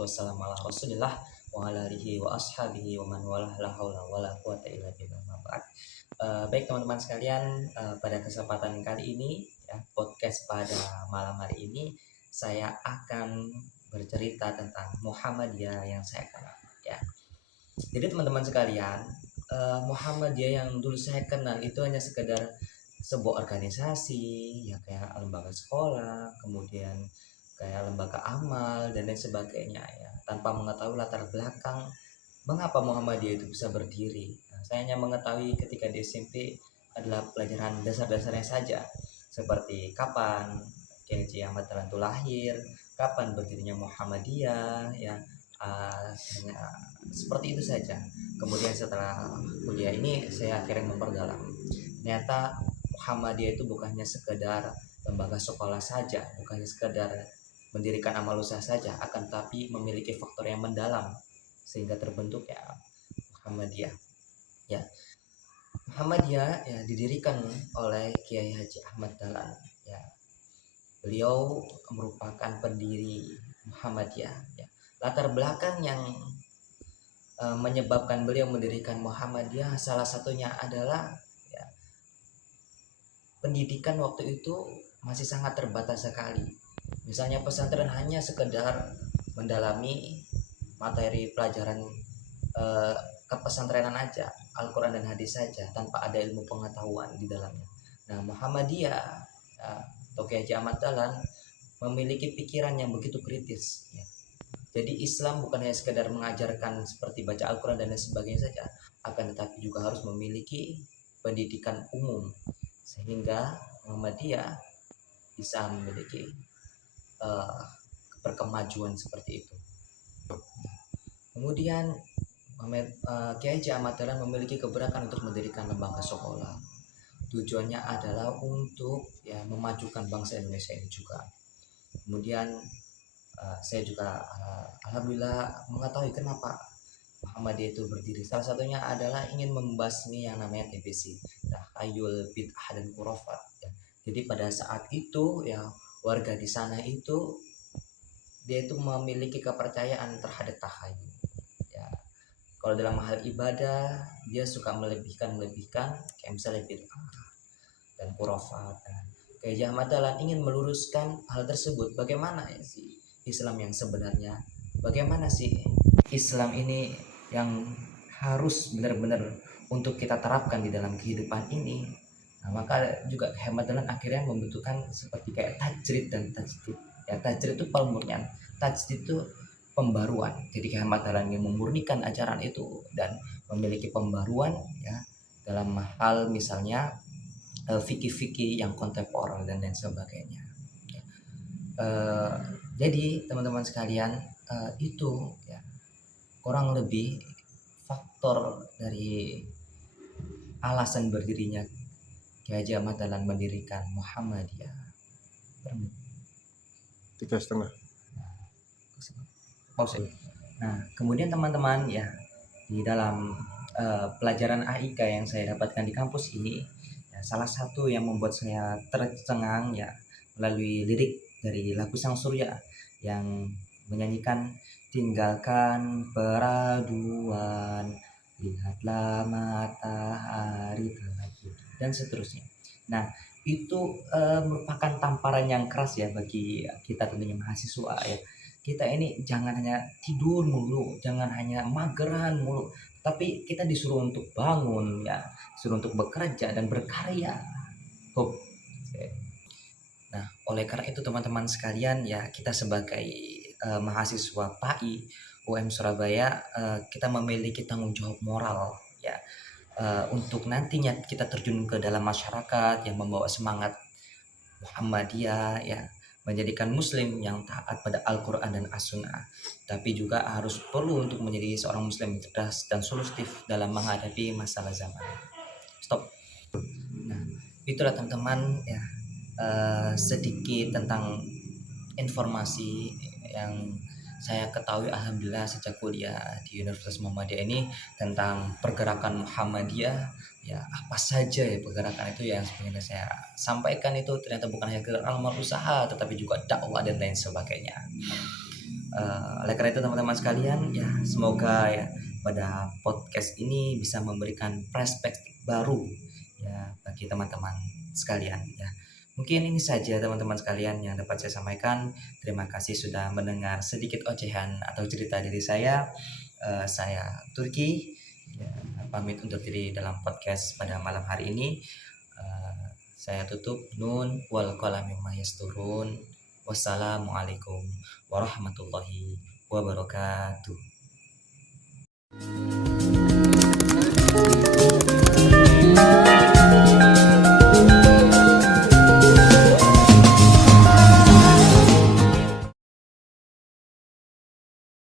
wassalatu wassalamu ala Rasulillah wa ala alihi wa ashabihi wa man walah la haula wala quwata illa billah. Baik teman-teman sekalian, pada kesempatan kali ini ya, podcast pada malam hari ini saya akan bercerita tentang Muhammadiyah yang saya kenal ya. Jadi teman-teman sekalian, Muhammadiyah yang dulu saya kenal itu hanya sekedar sebuah organisasi ya, kayak lembaga sekolah, kemudian kayak lembaga amal dan lain sebagainya ya, tanpa mengetahui latar belakang mengapa Muhammadiyah itu bisa berdiri. Saya hanya mengetahui ketika di SMP adalah pelajaran dasar-dasarnya saja, seperti kapan Kiai Haji Ahmad Dahlan itu lahir, kapan berdirinya Muhammadiyah ya, hanya seperti itu saja. Kemudian setelah kuliah ini saya akhirnya memperdalam, ternyata Muhammadiyah itu bukannya sekedar lembaga sekolah saja, bukannya sekedar mendirikan amal usaha saja, akan tapi memiliki faktor yang mendalam sehingga terbentuk ya Muhammadiyah. Ya, Muhammadiyah ya didirikan oleh Kiai Haji Ahmad Dahlan. Ya, beliau merupakan pendiri Muhammadiyah. Ya. Latar belakang yang menyebabkan beliau mendirikan Muhammadiyah salah satunya adalah ya, pendidikan waktu itu masih sangat terbatas sekali. Misalnya pesantren hanya sekedar mendalami materi pelajaran kepesantrenan aja, Al-Quran dan hadis saja, tanpa ada ilmu pengetahuan di dalamnya. Nah, Muhammadiyah atau Kiai Haji Ahmad Dahlan memiliki pikiran yang begitu kritis ya. Jadi Islam bukan hanya sekedar mengajarkan seperti baca Al-Quran dan lain sebagainya saja, akan tetapi juga harus memiliki pendidikan umum sehingga Muhammadiyah bisa memiliki berkemajuan seperti itu. Kemudian Kiai Haji Ahmad Dahlan memiliki keberanian untuk mendirikan lembaga sekolah. Tujuannya adalah untuk ya memajukan bangsa Indonesia ini juga. Kemudian saya juga alhamdulillah mengetahui kenapa Muhammadiyah itu berdiri. Salah satunya adalah ingin membasmi yang namanya TBC, takhayul bid'ah dan khurafat ya. Jadi pada saat itu ya warga di sana itu dia itu memiliki kepercayaan terhadap takhayul ya. Kalau dalam hal ibadah dia suka melebihkan kayak misalnya bid'ah dan khurafat. Kiai Haji Ahmad Dahlan ingin meluruskan hal tersebut. Bagaimana ya sih Islam yang sebenarnya? Bagaimana sih Islam ini yang harus benar-benar untuk kita terapkan di dalam kehidupan ini? Nah, maka juga Kiai Ahmad Dahlan akhirnya membutuhkan seperti kayak tajrid dan tajdid. Ya, tajrid itu pemurnian, tajdid itu pembaruan. Jadi Kiai Ahmad Dahlan ingin memurnikan ajaran itu dan memiliki pembaruan ya dalam hal misalnya fikih-fikih yang kontemporer dan lain sebagainya. Jadi teman-teman sekalian, itu ya kurang lebih faktor dari alasan berdirinya Kiai Haji Ahmad Dahlan mendirikan Muhammadiyah. 3,5. Nah, kemudian teman-teman ya di dalam pelajaran AIK yang saya dapatkan di kampus ini, ya, salah satu yang membuat saya tercengang ya melalui lirik dari lagu Sang Surya yang menyanyikan tinggalkan peraduan, lihatlah matahari terbit dan seterusnya. Nah, itu merupakan tamparan yang keras ya bagi kita tentunya mahasiswa ya. Kita ini jangan hanya tidur mulu, jangan hanya mageran mulu, tapi kita disuruh untuk bangun ya, disuruh untuk bekerja dan berkarya. Nah, oleh karena itu teman-teman sekalian ya, kita sebagai mahasiswa PAI UM Surabaya, kita memiliki tanggung jawab moral ya, untuk nantinya kita terjun ke dalam masyarakat yang membawa semangat Muhammadiyah ya, menjadikan muslim yang taat pada Al-Quran dan As-Sunnah, tapi juga harus perlu untuk menjadi seorang muslim yang cerdas dan solutif dalam menghadapi masalah zaman. Nah, itulah teman-teman ya, sedikit tentang informasi yang saya ketahui alhamdulillah sejak kuliah di Universitas Muhammadiyah ini tentang pergerakan Muhammadiyah ya. Apa saja ya pergerakan itu yang sebenarnya saya sampaikan itu ternyata bukan hanya gerakan amal usaha tetapi juga dakwah dan lain sebagainya. Oleh karena itu teman-teman sekalian, ya semoga ya pada podcast ini bisa memberikan perspektif baru ya bagi teman-teman sekalian ya. Mungkin ini saja teman-teman sekalian yang dapat saya sampaikan. Terima kasih sudah mendengar sedikit ocehan atau cerita dari saya. Saya Turki ya, pamit undur diri dalam podcast pada malam hari ini. Saya tutup. Nun wal qalam mimma yasturun. Wassalamualaikum warahmatullahi wabarakatuh.